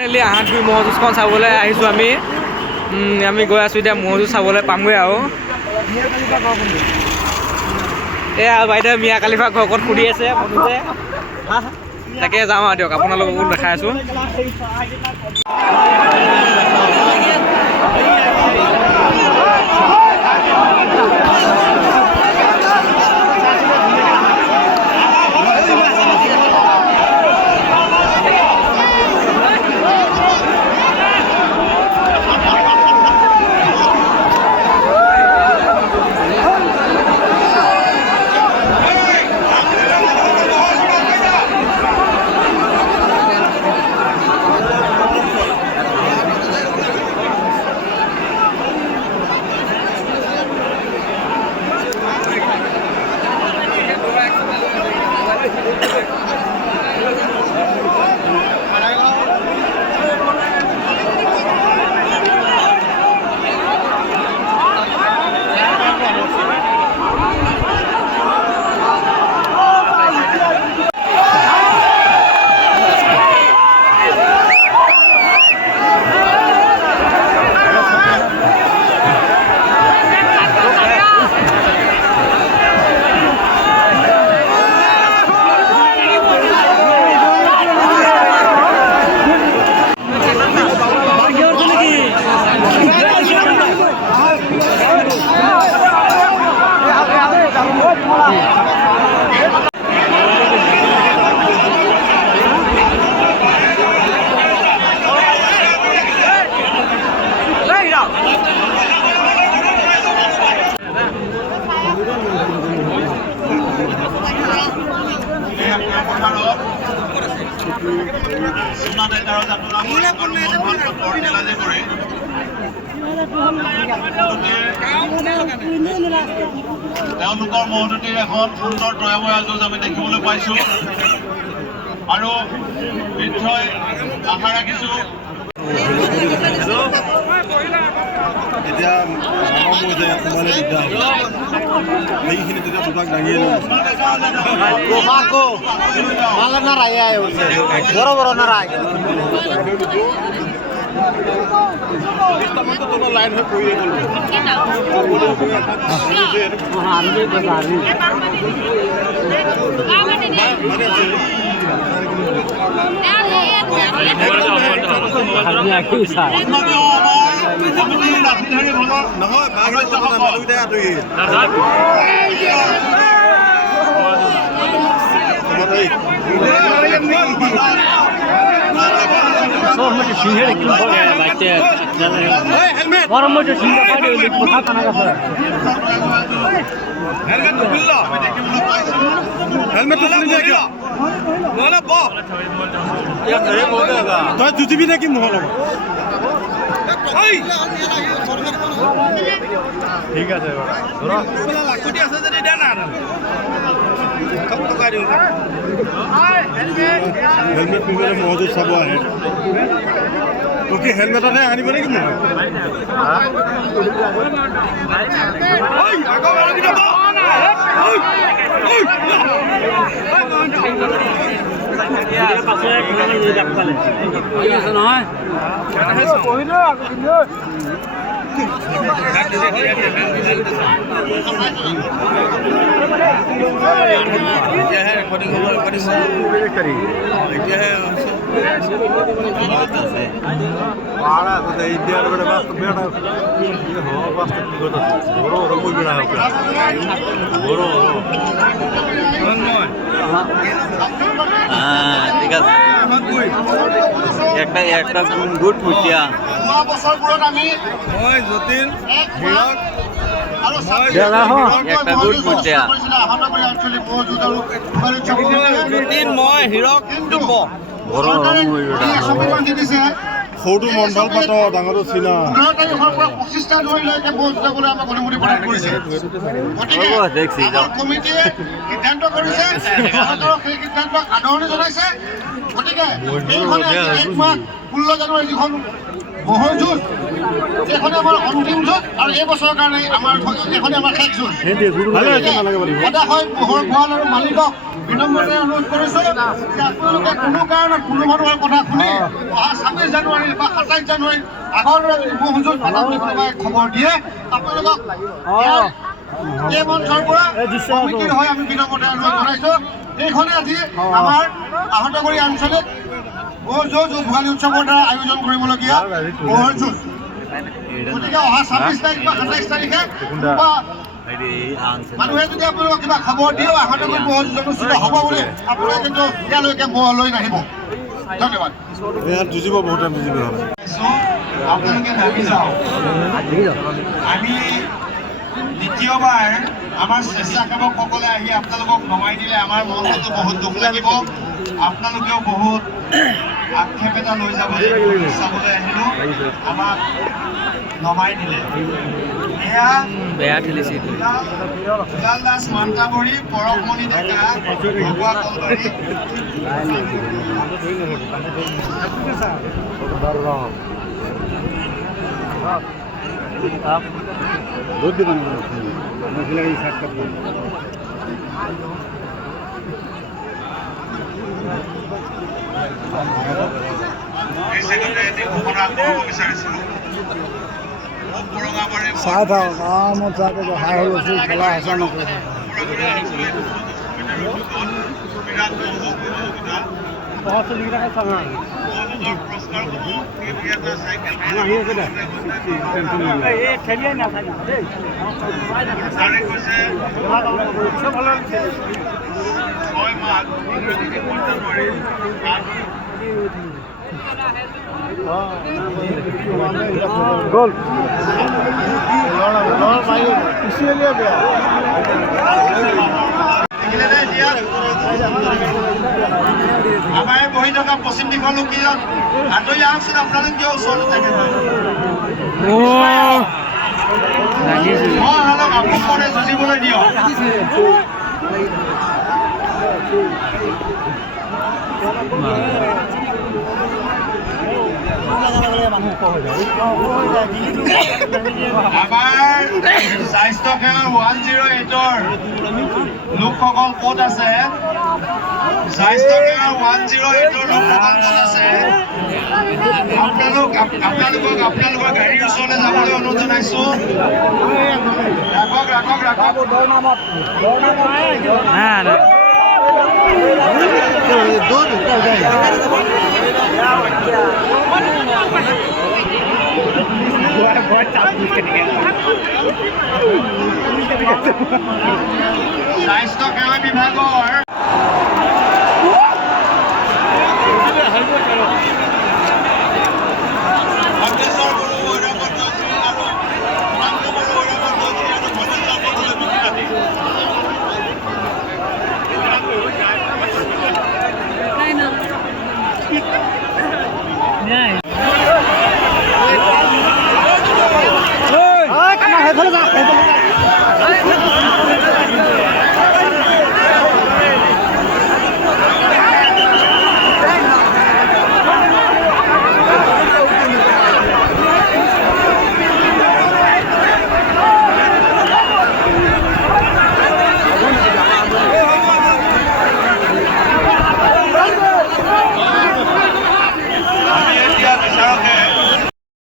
আহাতগুৰি ম'হ যুঁজখন চাবলৈ আহিছোঁ আমি গৈ আছোঁ এতিয়া ম'হ যুঁজ চাবলৈ পামগৈ আৰু এয়া বাইদেউ মিয়া কালিফা ঘৰকত সুধি আছে মনুজে তাকে যাওঁ আৰু দিয়ক আপোনালোককো দেখাই আছোঁ তেওঁলোকৰ মহত্বটিৰ এখন সুন্দৰ দয়াময় যুঁজ আমি দেখিবলৈ পাইছোঁ আৰু নিশ্চয় আশা ৰাখিছোঁ এতিয়া সোমালে দিগদাৰ সেইখিনি তেতিয়া দুটাক দাঙিয়ে লাইন হৈ পৰিয়ে গ'ল তই জুতিবি নেকি মোহৰ লগত ঠিক আছে হেলমেট পিন্ধিলে মহজুদ চাব আহে তোকে হেলমেটতহে আনিব নেকি নহয় একটা গুড ফুটিয়া বছৰবোৰত আমি মই যতীন হিৰক একটা গুড ফুটিয়া যতীন মই হিৰক দিব সৰুটো মণ্ডল পাত ডাঙৰটো চিনা 15 তাৰিখৰ পৰা 25টা ধৰিলৈকে বহুত যাবলৈ আমাক অনুমতি প্ৰদান কৰিছে গতিকে কমিটিয়ে সিদ্ধান্ত কৰিছে সেই সিদ্ধান্তক আদৰণি জনাইছে গতিকে 16 জানুৱাৰী যিখন ম'হৰ যুঁজ এইখনে আমাৰ অন্তিম যুঁজ আৰু এই বছৰৰ কাৰণে এইখনে আমাৰ শেষ যুঁজ এটা হয় ম'হৰ গোৱাল আৰু মালিকক বিনম্ৰতে অনুৰোধ কৰিছোঁ যে আপোনালোকে কোনো কাৰণত কোনো মানুহৰ কথা শুনি অহা 26 জানুৱাৰী বা 27 জানুৱাৰীত আগৰ দৰে ম'হ যুঁজ পাতা বুলি কোনোবাই খবৰ দিয়ে আপোনালোকক এই মঞ্চৰ পৰা কমিটিৰ হৈ আমি বিনম্ৰতে অনুৰোধ জনাইছোঁ। এইখনে আজি আমাৰ আহতগুৰি আঞ্চলিক ম'হৰ যুঁজ ভোগালী উৎসৱৰ দ্বাৰা আয়োজন কৰিবলগীয়া ম'হৰ যুঁজ। গতিকে অহা 26 তাৰিখ বা 27 তাৰিখে মানুহে যদি আপোনালোকক কিবা খবৰ দিওঁ আহতগুৰি ম'হৰ যুঁজ অনুষ্ঠিত হ'ব বুলি আপোনালোকে কিন্তু ইয়ালৈকে ম'হ লৈ নাহিব। ধন্যবাদ। যুঁজিব বহুত যুঁজিব আপোনালোকে নামি যাওক। আমি দ্বিতীয়বাৰ আমাৰ স্বেচ্ছাসেৱকসকলে আহি আপোনালোকক নমাই দিলে আমাৰ মনতো বহুত দুখ লাগিব। আপোনালোকেও বহুত আক্ষেপ এটা লৈ যাব চাবলৈ আহিলোঁ, আমাক নমাই দিলে। এয়া বেয়া ঠেলিছে দুলাল দাস মান্তাবৰী, পৰশমণি ডেকা, ভগুৱা কলবাৰী। চাই থাকক আৰামত চাই থাকক হাই হুলস্থুল খেলা হেঁচা নকৰে। গ'ল আমাৰ বহি থকা পশ্চিম দিশৰ লোককেইজন আঁতৰি আহকচোন, আপোনালোক কিয় ওচৰতে থাকে? হালক আপোনমনে যুঁজিবলৈ দিয়ক। আমাৰ স্বাস্থ্য সেৱা 108ৰ লোকসকল ক'ত আছে? স্বাস্থ্য সেৱা 108ৰ লোকসকল ক'ত আছে? আপোনালোকক আপোনালোকৰ গাড়ীৰ ওচৰলৈ যাবলৈ অনুৰোধ জনাইছোঁ। ৰাখক। স্বাস্থ্য সেৱা বিভাগৰ